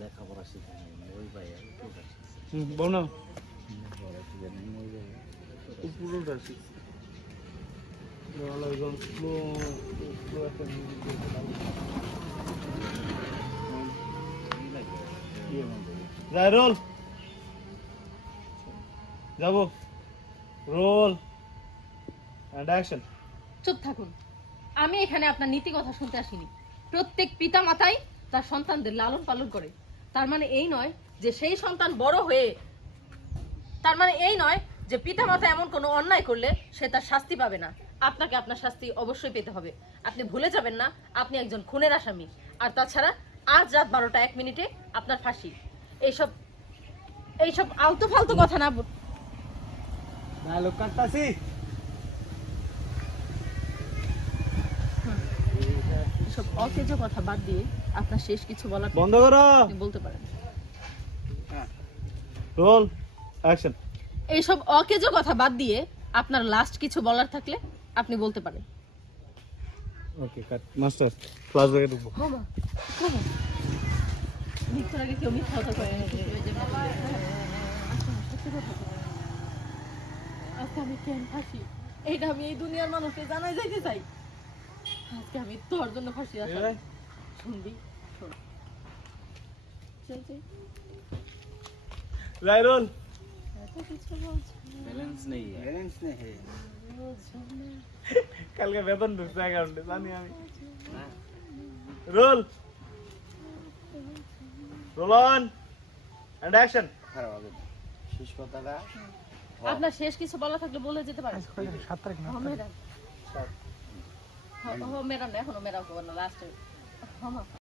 লেখাপড়া শিখে নাই ওই ভাই বল না পুরোটা শিখছে রোল যাবো রোল এন্ড অ্যাকশন। চুপ থাকুন। আমি এখানে আপনার নীতি কথা শুনতে আসিনি। প্রত্যেক পিতা মাতাই তার সন্তানদের লালন পালন করে। তার মানে এই নয় যে সেই সন্তান বড় হয়ে যে পিতা মাতা এমন কোনো অন্যায় করলে সে তার শাস্তি পাবে না। আপনাকে আপনার শাস্তি অবশ্যই পেতে হবে। আপনি ভুলে যাবেন না আপনি একজন খুনের আসামি। আর তাছাড়া আজ রাত 12টা 1 মিনিটে আপনার ফাঁসি। এইসব আলতু ফালতু কথা না ডায়লগ কাটতাছি। সব অকেজো কথা বাদ দিয়ে আপনার শেষ কিছু বলার বন্ধ করো, আপনি বলতে পারেন। Roll action. এইসব অকেজো কথা বাদ দিয়ে আপনার লাস্ট কিছু বলার থাকলে আপনি বলতে পারেন। ওকে কাট মাস্টার ক্লাস ব্রেকে ঢুকবো। মামা মামা মৃত্যুর আগে কেউ মিথ্যা কথা করে না। আজকে আমি কেন ফাঁসি এটা আমি এই দুনিয়ার মানুষকে জানাই যাইতে চাই। আজকে আমি তোর জন্য ফাঁসি আসলাম। শুনবি শোন চল চল রাইরোল এত কিছু বলছি ব্যালেন্স নেই কালকে বেতন ঢুকছে অ্যাকাউন্টে জানি আমি। Roll roll on and action. শেষ কথাটা আপনার শেষ কিছু বলা থাকলে বলে যেতে পারেন। 7 তারিখ না মেরা না এখনো মেরা করবো না লাস্টে।